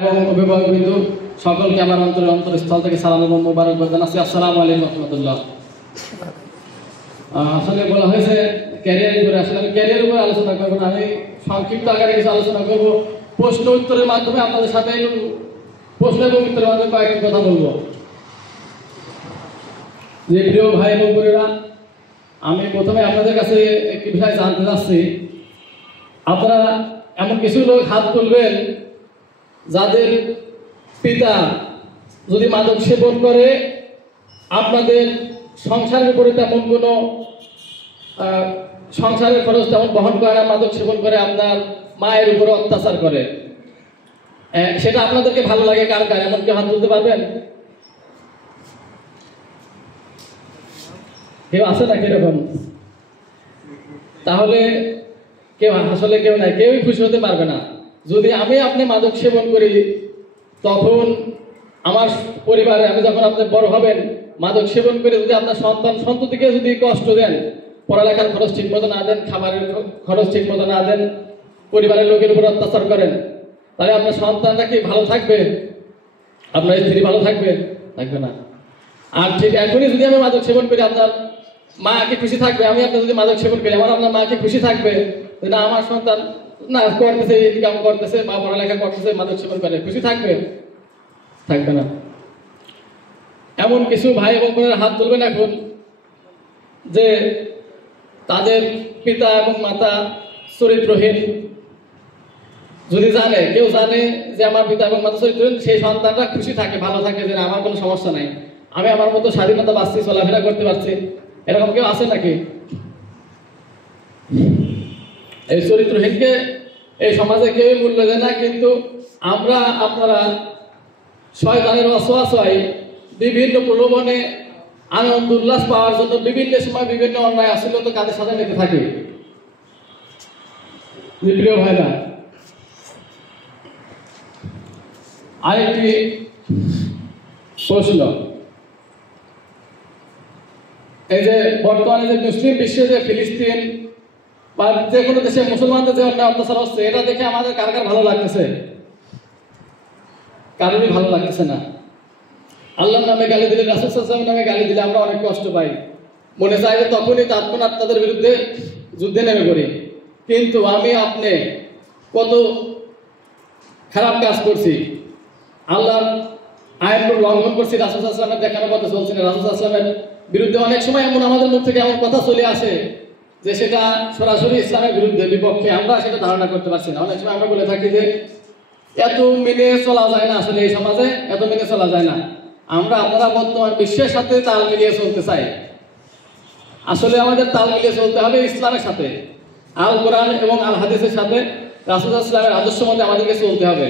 এবং অভিভাবকবৃন্দ সকলকে আমার অন্তরস্থল থেকে সালাম এবং মোবারকবাদ জানাচ্ছি। আসসালামু আলাইকুম রাহমাতুল্লাহ। আসলে বলা হয়েছে ক্যারিয়ারের উপরে, আসলে আমি ক্যারিয়ারের উপরে আলোচনা করবো না, আমি সংক্ষিপ্ত আকারে কিছু আলোচনা করবো। প্রশ্ন উত্তরের মাধ্যমে আপনাদের সাথে প্রশ্ন এবং উত্তরের মাধ্যমে কয়েকটি কথা বলবো। যে প্রিয় ভাই এবং বোনেরা, আমি প্রথমে আপনাদের কাছে একটি বিষয় জানতে চাচ্ছি। আপনারা এমন কিছু লোক হাত তুলবেন যাদের পিতা যদি মাদক সেবন করে আপনাদের সংসারের উপরে তেমন কোনো সংসারের খরচ তেমন বহন করে না, মাদক সেবন করে আপনার মায়ের উপরে অত্যাচার করে, সেটা আপনাদেরকে ভালো লাগে? কার কার এমন কেউ হাত তুলতে পারবেন? কেউ আছে না কিরকম? তাহলে কেউ আসলে কেউ নাই, কেউই খুশি হতে পারবে না। যদি আপনি মাদক সেবন করি, তখন আমার পরিবারে আমি যখন আপনি বড় হবেন, মাদক সেবন করে যদি আপনার সন্ততিকে যদি কষ্ট দেন, পড়ালেখার খরচ ঠিক মতো না দেন, খাবারের খরচ ঠিক মতো না দেন, পরিবারের লোকের উপর অত্যাচার করেন, তাহলে আপনার সন্তানরা কি ভালো থাকবে? আপনার স্ত্রী ভালো থাকবে? থাকবে না। আর ঠিক এখনই যদি আমি মাদক সেবন করি, আপনার মা কি খুশি থাকবে? আমি আপনার যদি মাদক সেবন করি, আপনার মা কি খুশি থাকবে? না, আমার সন্তান না করতেছে, ইনকাম করতেছে, মা পড়ালেখা করতেছে, মাদক সেবন করে, খুশি থাকবে? থাকবে না। এমন কিছু ভাই এবং বোনেরা হাত তুলবেন এখন যে তাদের পিতা এবং মাতা চরিত্রহীন। যদি কেউ জানে যে আমার পিতা এবং মাতা চরিত্রহীন, সেই সন্তানরা খুশি থাকে, ভালো থাকে, যে আমার কোনো সমস্যা নাই, আমি আমার মতো স্বাধীনতা পাচ্ছি, চলাফেরা করতে পারছি। এরকম কেউ আছে নাকি? এই চরিত্রহীনকে এই সমাজে কেউ মূল্য দেয় না, কিন্তু আপনারা শয়তানের ওয়াসওয়াসায় বিভিন্ন প্রলোভনে আনন্দ উল্লাস পাওয়ার জন্য বিভিন্ন সময় বিভিন্ন অন্যায় আশ্লীলতা কাজের সাথে মেতে থাকি। প্রিয় ভাইরা, আরেকটি প্রশ্ন, এই যে বর্তমানে যে মুসলিম বিশ্বে যে ফিলিস্তিন বা যে কোনো দেশে মুসলমানদের যে অন্যায় অত্যাচার হচ্ছে, এটা দেখে আমাদের কার কার ভালো লাগতেছে? কারোরই ভালো লাগতেছে না। আল্লাহর নামে গালি দিলে, রাসূল সাল্লাল্লাহু আলাইহি ওয়াসাল্লামের নামে গালি দিলে আমরা অনেক কষ্ট পাই, মনে চাই যে তখনই তৎক্ষণাৎ তাদের বিরুদ্ধে যুদ্ধে নেমে পড়ি। কিন্তু আপনি কত খারাপ কাজ করছি, আল্লাহর আইন লঙ্ঘন করছি, রাসূল সাল্লাল্লাহু আলাইহি ওয়াসাল্লামের দেখানো পথে চলছি না, রাসূল সাল্লাল্লাহু আলাইহি ওয়াসাল্লামের বিরুদ্ধে অনেক সময় এমন আমাদের মুখ থেকে এমন কথা চলে আসে যে সেটা সরাসরি ইসলামের বিরুদ্ধে, বিপক্ষে, আমরা সেটা ধারণা করতে পারছি না। অনেক সময় আমরা বলে থাকি যে এত মেনে চলা যায় না, আসলে এই সমাজে এত মেনে চলা যায় না। আপনারা বর্তমান বিশ্বের সাথে তাল মিলিয়ে চলতে চাই। আসলে আমাদের তাল মিলিয়ে চলতে হবে ইসলামের সাথে, আল কোরআন এবং আল হাদিসের সাথে, রাসূল সাল্লাল্লাহু আলাইহি ওয়াসাল্লামের আদর্শ মতে আমাদেরকে চলতে হবে।